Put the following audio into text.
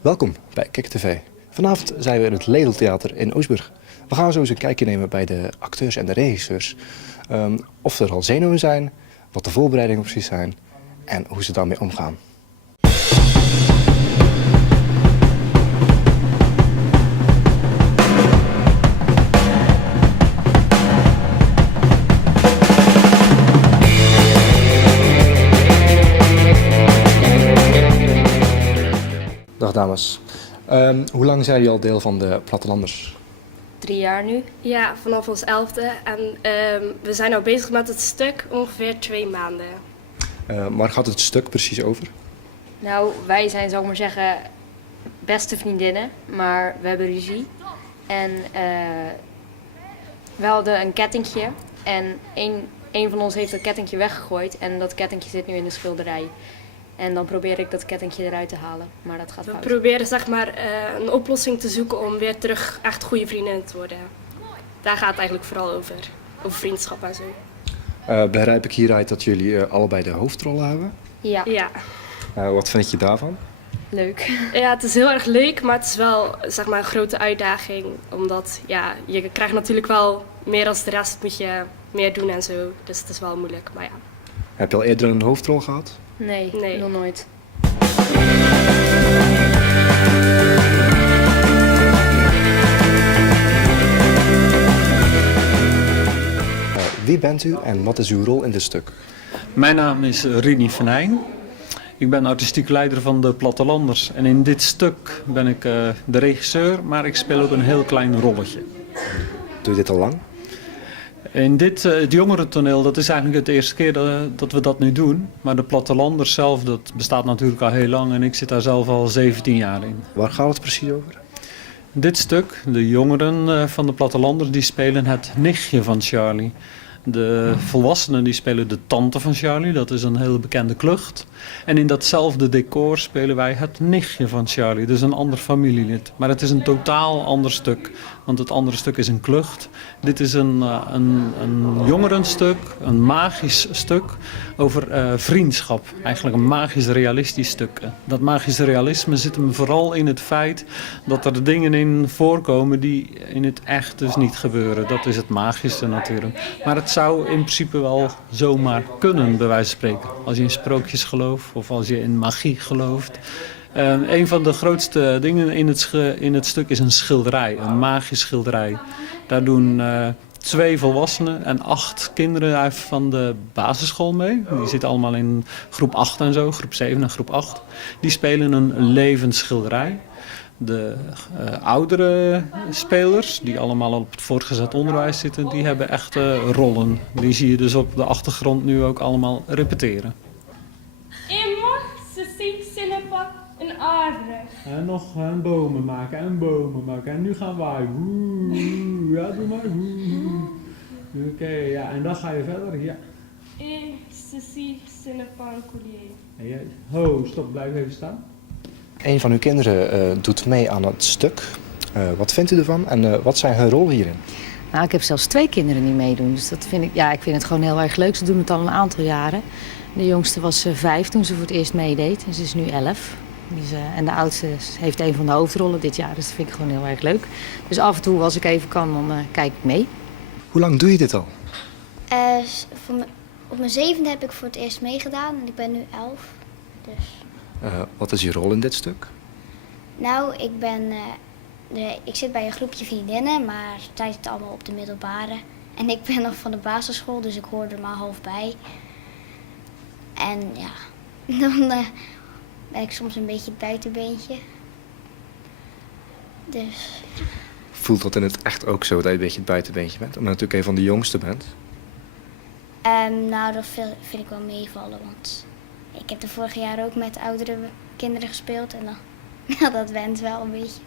Welkom bij Kik TV. Vanavond zijn we in het Ledeltheater in Oostburg. We gaan zo eens een kijkje nemen bij de acteurs en de regisseurs. Of er al zenuwen zijn, wat de voorbereidingen precies zijn en hoe ze daarmee omgaan. Dag dames. Hoe lang zijn jullie al deel van de Plattelanders? 3 jaar nu. Ja, vanaf ons 11e. En we zijn nu bezig met het stuk ongeveer 2 maanden. Waar gaat het stuk precies over? Nou, wij zijn, zou ik maar zeggen, beste vriendinnen, maar we hebben ruzie. En we hadden een kettingje en een van ons heeft dat kettingje weggegooid en dat kettingje zit nu in de schilderij. En dan probeer ik dat kettingje eruit te halen, maar dat gaat fout. We proberen zeg maar een oplossing te zoeken om weer terug echt goede vriendinnen te worden. Daar gaat het eigenlijk vooral over vriendschap en zo. Begrijp ik hieruit dat jullie allebei de hoofdrollen hebben? Ja, Ja. Wat vind je daarvan? leuk. Ja, het is heel erg leuk, maar het is wel zeg maar een grote uitdaging. Omdat ja, je krijgt natuurlijk wel meer als de rest, moet je meer doen en zo. Dus het is wel moeilijk, maar ja. Heb je al eerder een hoofdrol gehad? Nee, nog nooit. Wie bent u en wat is uw rol in dit stuk? Mijn naam is Rini Venijn. Ik ben artistiek leider van de Plattelanders. En in dit stuk ben ik de regisseur, maar ik speel ook een heel klein rolletje. Doe je dit al lang? In het jongerentoneel, dat is eigenlijk het eerste keer dat we dat nu doen. Maar de Plattelanders zelf, dat bestaat natuurlijk al heel lang en ik zit daar zelf al 17 jaar in. Waar gaat het precies over? Dit stuk, de jongeren van de Plattelanders, die spelen het nichtje van Charlie. De volwassenen die spelen de tante van Charlie, dat is een hele bekende klucht. En in datzelfde decor spelen wij het nichtje van Charlie, dus een ander familielid. Maar het is een totaal ander stuk, want het andere stuk is een klucht. Dit is een jongerenstuk, een magisch stuk over vriendschap. Eigenlijk een magisch realistisch stuk. Dat magisch realisme zit hem vooral in het feit dat er dingen in voorkomen die in het echt dus niet gebeuren. Dat is het magische natuurlijk. Maar het zou in principe wel zomaar kunnen, bij wijze van spreken. Als je in sprookjes gelooft of als je in magie gelooft. Een van de grootste dingen in het stuk is een schilderij, een magisch schilderij. Daar doen 2 volwassenen en 8 kinderen van de basisschool mee. Die zitten allemaal in groep 8 en zo, groep 7 en groep 8. Die spelen een levend schilderij. De oudere spelers, die allemaal op het voortgezet onderwijs zitten, die hebben echte rollen. Die zie je dus op de achtergrond nu ook allemaal repeteren. Et moi, ceci, ce n'est pas een aarde. En nog bomen maken en bomen maken. En nu gaan wij. Woe, ja, doe maar. Oké, ja, en dan ga je verder. Ja. Et ceci, ce n'est pas un collier. En jij, ho, stop, blijf even staan. Een van uw kinderen doet mee aan het stuk. Wat vindt u ervan en wat zijn hun rol hierin? Nou, ik heb zelfs 2 kinderen die meedoen. Dus dat vind ik vind het gewoon heel erg leuk. Ze doen het al een aantal jaren. De jongste was 5 toen ze voor het eerst meedeed. En ze is nu 11. En de oudste heeft een van de hoofdrollen dit jaar. Dus dat vind ik gewoon heel erg leuk. Dus af en toe, als ik even kan, dan kijk ik mee. Hoe lang doe je dit al? Op mijn 7e heb ik voor het eerst meegedaan en ik ben nu 11. Dus. Wat is je rol in dit stuk? Nou, ik zit bij een groepje vriendinnen, maar zij zitten allemaal op de middelbare. En ik ben nog van de basisschool, dus ik hoor er maar half bij. En ja, dan ben ik soms een beetje het buitenbeentje. Dus. Voelt dat in het echt ook zo dat je een beetje het buitenbeentje bent? Omdat je natuurlijk een van de jongsten bent. Nou, dat vind ik wel meevallen, want ik heb de vorige jaar ook met oudere kinderen gespeeld en dan, dat went wel een beetje.